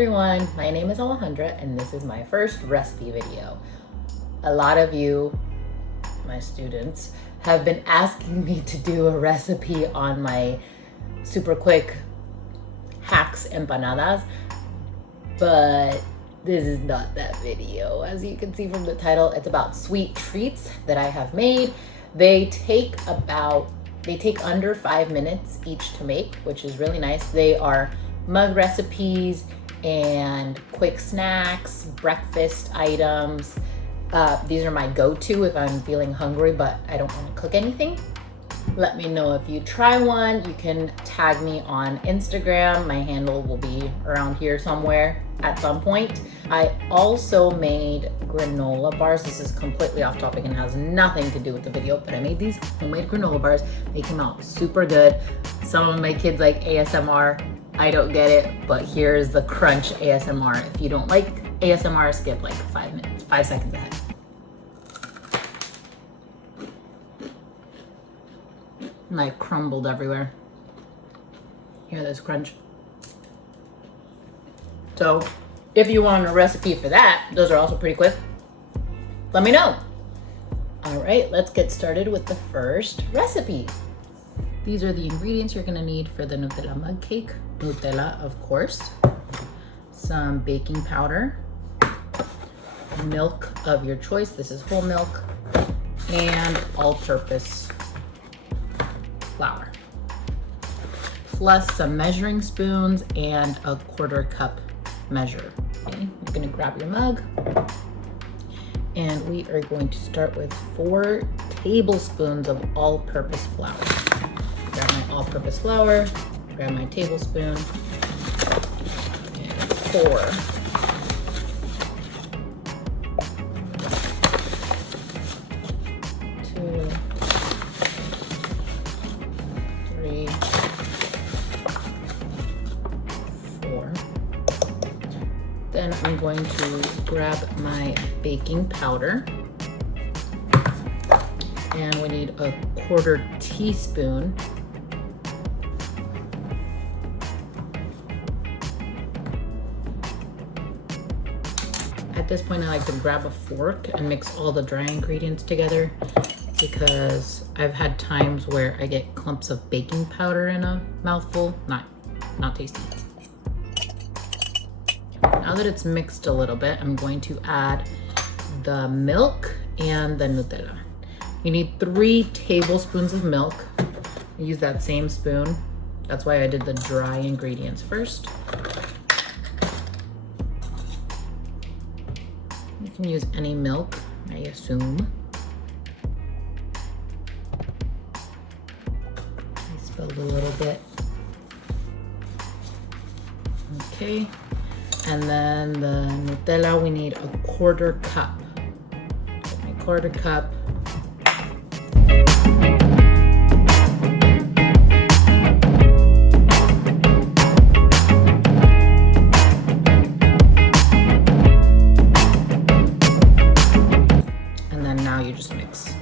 everyone, my name is Alejandra and this is my first recipe video. A lot of you, my students, have been asking me to do a recipe on my super quick hacks empanadas, but this is not that video. As you can see from the title, it's about sweet treats that I have made. They take under 5 minutes each to make, which is really nice. They are mug recipes and quick snacks, breakfast items. These are my go-to if I'm feeling hungry but I don't want to cook anything. Let me know if you try one. You can tag me on Instagram. My handle will be around here somewhere at some point. I also made granola bars. This is completely off topic and has nothing to do with the video, but I made these homemade granola bars. They came out super good. Some of my kids like ASMR. I don't get it, but here's the crunch ASMR. If you don't like ASMR, skip like 5 seconds ahead. Like crumbled everywhere. Hear this crunch? So if you want a recipe for that, those are also pretty quick. Let me know. All right, let's get started with the first recipe. These are the ingredients you're gonna need for the Nutella mug cake. Nutella, of course. Some baking powder. Milk of your choice. This is whole milk. And all-purpose flour. Plus some measuring spoons and a 1/4 cup measure. Okay, you're gonna grab your mug. And we are going to start with 4 tablespoons of all-purpose flour. Grab my all-purpose flour, grab my tablespoon, and pour. 2, 3, 4. Then I'm going to grab my baking powder. And we need a 1/4 teaspoon. At this point, I like to grab a fork and mix all the dry ingredients together because I've had times where I get clumps of baking powder in a mouthful. Not tasty. Now that it's mixed a little bit, I'm going to add the milk and the Nutella. You need 3 tablespoons of milk. Use that same spoon. That's why I did the dry ingredients first. You can use any milk, I assume. I spilled a little bit. Okay. And then the Nutella, we need a 1/4 cup. Get my 1/4 cup. And then now you just mix.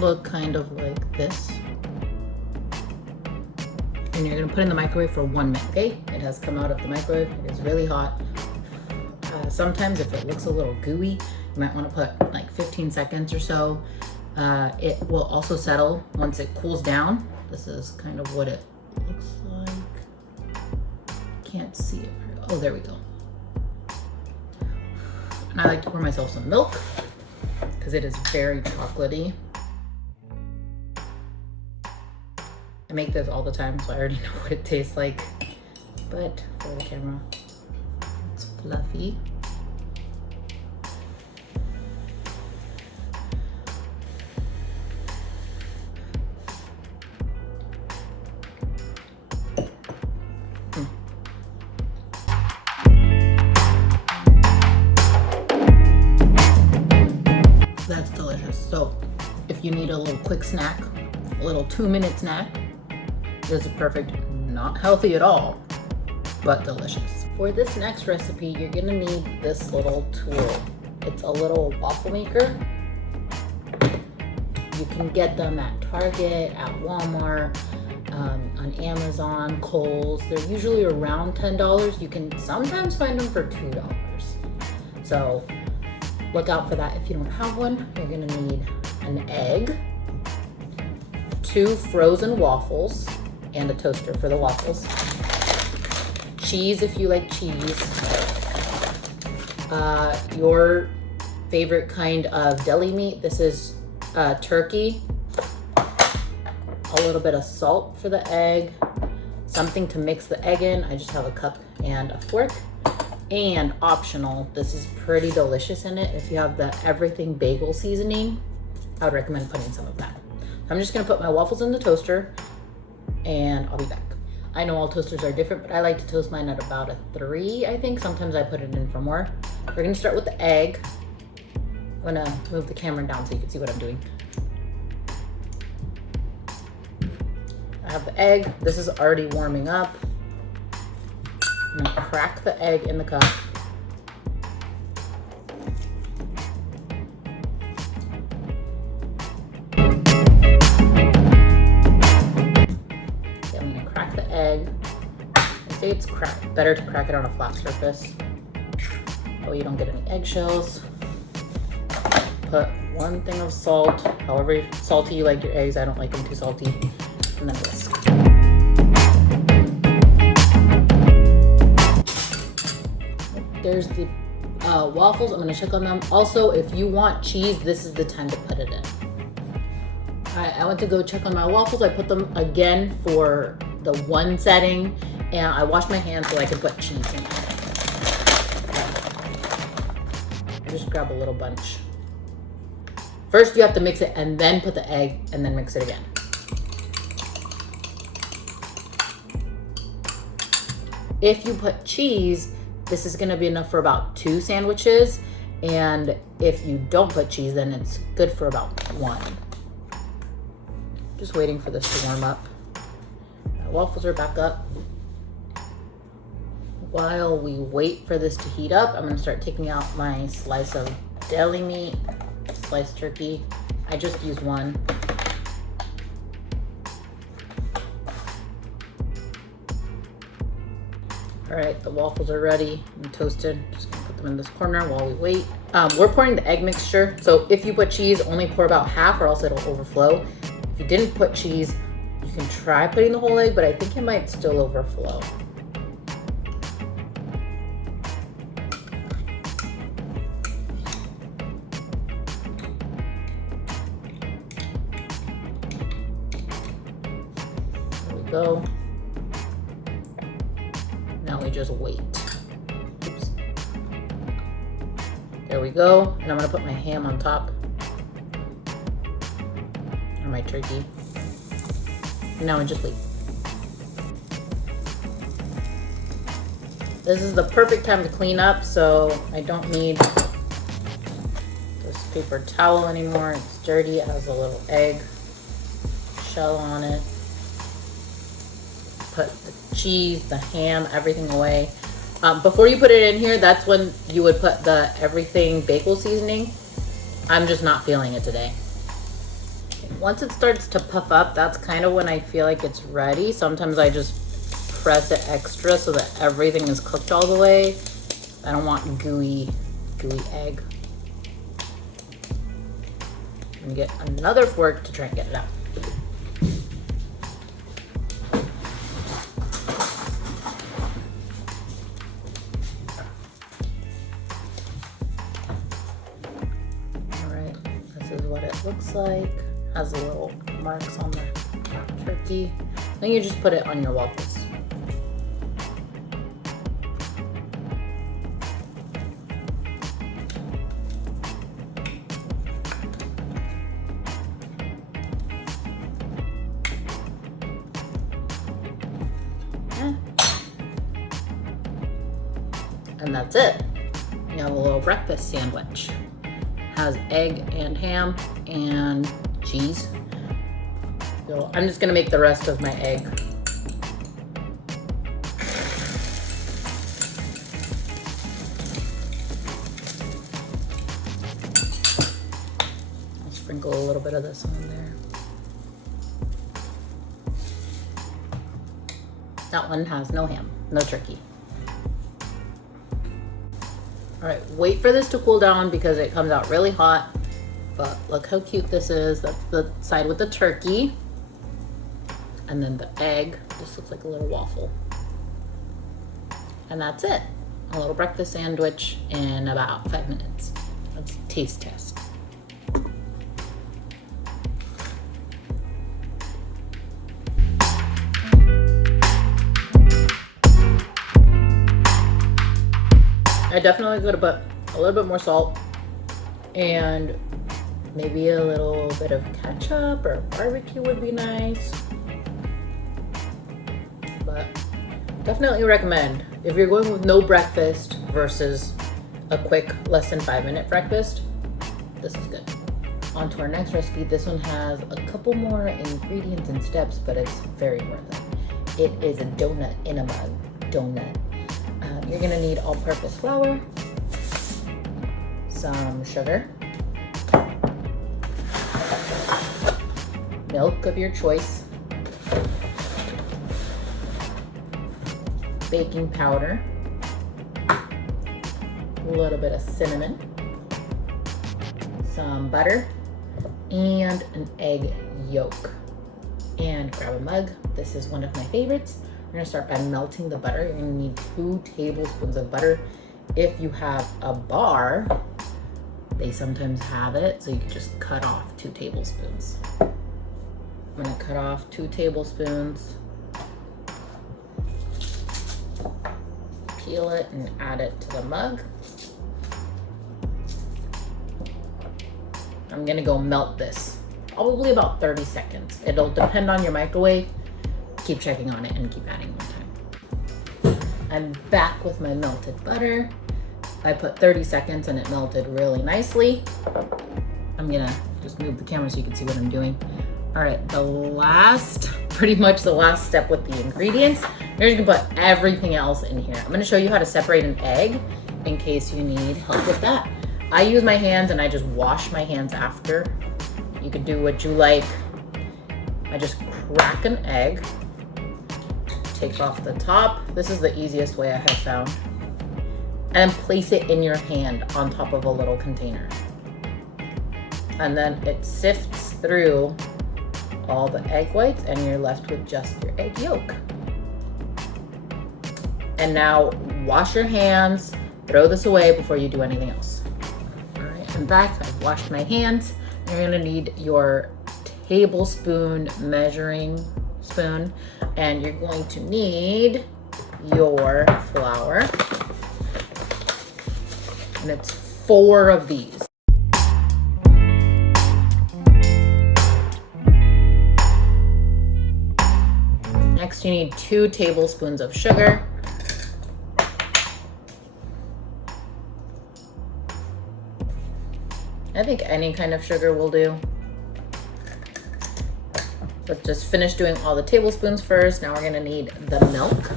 Look kind of like this. And you're gonna put it in the microwave for 1 minute, okay? It has come out of the microwave. It is really hot. Sometimes if it looks a little gooey, you might wanna put like 15 seconds or so. It will also settle once it cools down. This is kind of what it looks like. Can't see it very well. Oh, there we go. And I like to pour myself some milk because it is very chocolatey. I make this all the time, so I already know what it tastes like. But for the camera, it's fluffy. That's delicious. So if you need a little quick snack, a little 2-minute snack, this is perfect. Not healthy at all, but delicious. For this next recipe, you're gonna need this little tool. It's a little waffle maker. You can get them at Target, at Walmart, on Amazon, Kohl's. They're usually around $10. You can sometimes find them for $2. So look out for that if you don't have one. You're gonna need an egg, 2 frozen waffles, and a toaster for the waffles. Cheese if you like cheese. Your favorite kind of deli meat. This is turkey. A little bit of salt for the egg. Something to mix the egg in. I just have a cup and a fork. And optional, this is pretty delicious in it. If you have the everything bagel seasoning, I would recommend putting some of that. I'm just gonna put my waffles in the toaster and I'll be back. I know all toasters are different, but I like to toast mine at about a 3, I think. Sometimes I put it in for more. We're gonna start with the egg. I'm gonna move the camera down so you can see what I'm doing. I have the egg. This is already warming up. I'm gonna crack the egg in the cup. Okay, I'm gonna crack the egg. I say it's better to crack it on a flat surface. That way you don't get any eggshells. Put 1 thing of salt, however salty you like your eggs. I don't like them too salty. And then whisk. There's the waffles. I'm gonna check on them. Also, if you want cheese, this is the time to put it in. All right, I went to go check on my waffles. I put them again for the 1 setting, and I washed my hands so I could put cheese in. I just grab a little bunch. First, you have to mix it and then put the egg and then mix it again. If you put cheese, this is gonna be enough for about 2 sandwiches. And if you don't put cheese, then it's good for about 1. Just waiting for this to warm up. My waffles are back up. While we wait for this to heat up, I'm gonna start taking out my slice of deli meat, sliced turkey. I just use 1. All right, the waffles are ready and toasted. Just gonna put them in this corner while we wait. We're pouring the egg mixture. So if you put cheese, only pour about half or else it'll overflow. If you didn't put cheese, you can try putting the whole egg, but I think it might still overflow. There we go. Now we just wait. Oops. There we go. And I'm gonna put my ham on top. Or my turkey. And now we just wait. This is the perfect time to clean up, so I don't need this paper towel anymore. It's dirty. It has a little egg shell on it. Put the cheese, the ham, everything away. Before you put it in here, that's when you would put the everything bagel seasoning. I'm just not feeling it today. Once it starts to puff up, that's kind of when I feel like it's ready. Sometimes I just press it extra so that everything is cooked all the way. I don't want gooey egg. And get another fork to try and get it out. What it looks like. Has little marks on the turkey. Then you just put it on your waffles. And that's it. You have a little breakfast sandwich. Has egg and ham and cheese. So I'm just gonna make the rest of my egg. sprinkle a little bit of this on there. That one has no ham, no turkey. All right, wait for this to cool down because it comes out really hot. But look how cute this is. That's the side with the turkey. And then the egg just looks like a little waffle. And that's it. A little breakfast sandwich in about 5 minutes. Let's taste test. I definitely could have put a little bit more salt and maybe a little bit of ketchup or barbecue would be nice. But definitely recommend if you're going with no breakfast versus a quick less than 5 minute breakfast, this is good. On to our next recipe. This one has a couple more ingredients and steps, but it's very worth it. It is a donut in a mug donut. You're gonna need all-purpose flour, some sugar, milk of your choice, baking powder, a little bit of cinnamon, some butter, and an egg yolk. And grab a mug. This is one of my favorites. We're gonna start by melting the butter. You're gonna need 2 tablespoons of butter. If you have a bar, they sometimes have it, so you can just cut off 2 tablespoons. I'm gonna cut off 2 tablespoons, peel it and add it to the mug. I'm gonna go melt this, probably about 30 seconds. It'll depend on your microwave. Keep checking on it and keep adding more time. I'm back with my melted butter. I put 30 seconds and it melted really nicely. I'm gonna just move the camera so you can see what I'm doing. All right, pretty much the last step with the ingredients. You're just gonna put everything else in here. I'm gonna show you how to separate an egg in case you need help with that. I use my hands and I just wash my hands after. You could do what you like. I just crack an egg, take off the top. This is the easiest way I have found. And place it in your hand on top of a little container. And then it sifts through all the egg whites and you're left with just your egg yolk. And now wash your hands, throw this away before you do anything else. All right, I'm back, I've washed my hands. You're gonna need your tablespoon measuring spoon, and you're going to need your flour. And it's 4 of these. Next, you need 2 tablespoons of sugar. I think any kind of sugar will do. Let's just finish doing all the tablespoons first. Now we're gonna need the milk.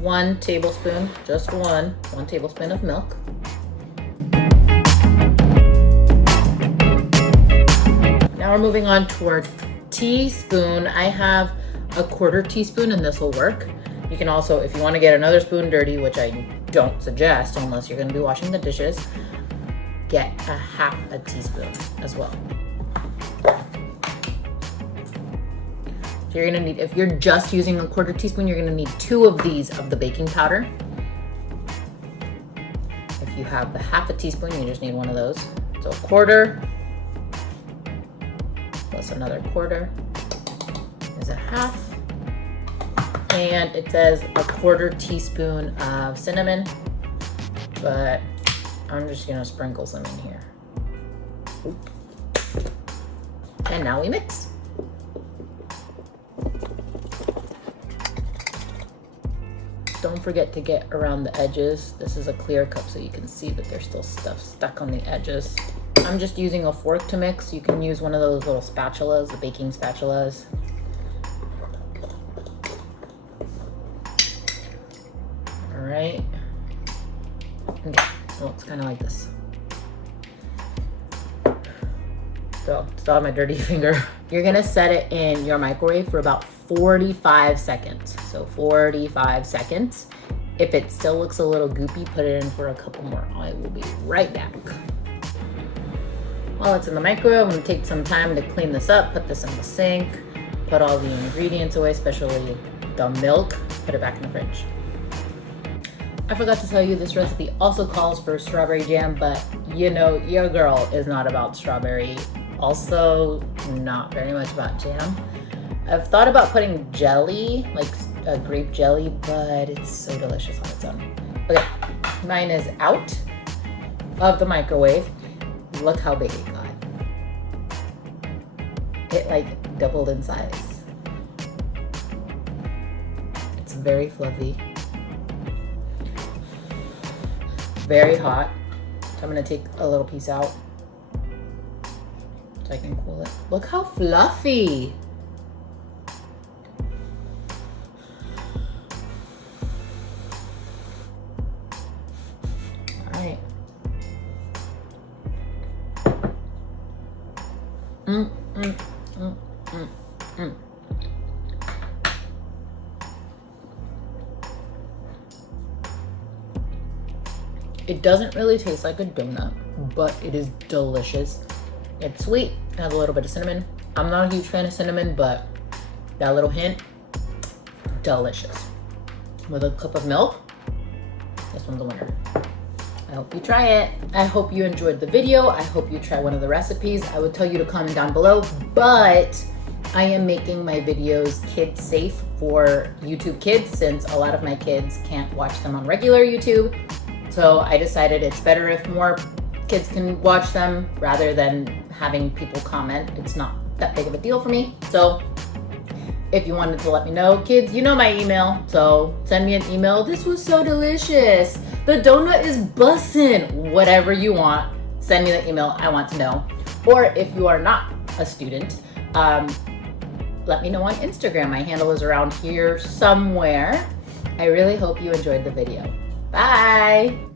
One tablespoon, just one tablespoon of milk. Now we're moving on to our teaspoon. I have a 1/4 teaspoon and this will work. You can also, if you want to get another spoon dirty, which I don't suggest unless you're going to be washing the dishes, get a 1/2 teaspoon as well. So you're going to need, if you're just using a 1/4 teaspoon, you're going to need 2 of these of the baking powder. If you have the 1/2 teaspoon, you just need 1 of those. So 1/4 plus another 1/4 is a 1/2. And it says a 1/4 teaspoon of cinnamon, but I'm just gonna sprinkle some in here. Oop. And now we mix. Don't forget to get around the edges. This is a clear cup so you can see that there's still stuff stuck on the edges. I'm just using a fork to mix. You can use one of those little spatulas, the baking spatulas. All right. Okay. Well, it's kind of like this. So, still have my dirty finger. You're gonna set it in your microwave for about 45 seconds. So 45 seconds. If it still looks a little goopy, put it in for a couple more. I will be right back. While it's in the microwave, I'm gonna take some time to clean this up, put this in the sink, put all the ingredients away, especially the milk, put it back in the fridge. I forgot to tell you, this recipe also calls for strawberry jam, but you know, your girl is not about strawberry. Also, not very much about jam. I've thought about putting jelly, like grape jelly, but it's so delicious on its own. Okay, mine is out of the microwave. Look how big it got. It like doubled in size. It's very fluffy. Very hot. So I'm gonna take a little piece out so I can cool it. Look how fluffy. All right. It doesn't really taste like a donut, but it is delicious. It's sweet, it has a little bit of cinnamon. I'm not a huge fan of cinnamon, but that little hint, delicious. With a cup of milk, this one's the winner. I hope you try it. I hope you enjoyed the video. I hope you try one of the recipes. I would tell you to comment down below, but I am making my videos kid safe for YouTube Kids, since a lot of my kids can't watch them on regular YouTube. So I decided it's better if more kids can watch them rather than having people comment. It's not that big of a deal for me. So if you wanted to let me know, kids, you know my email. So send me an email. This was so delicious. The donut is bussin'. Whatever you want, send me the email. I want to know. Or if you are not a student, let me know on Instagram. My handle is around here somewhere. I really hope you enjoyed the video. Bye.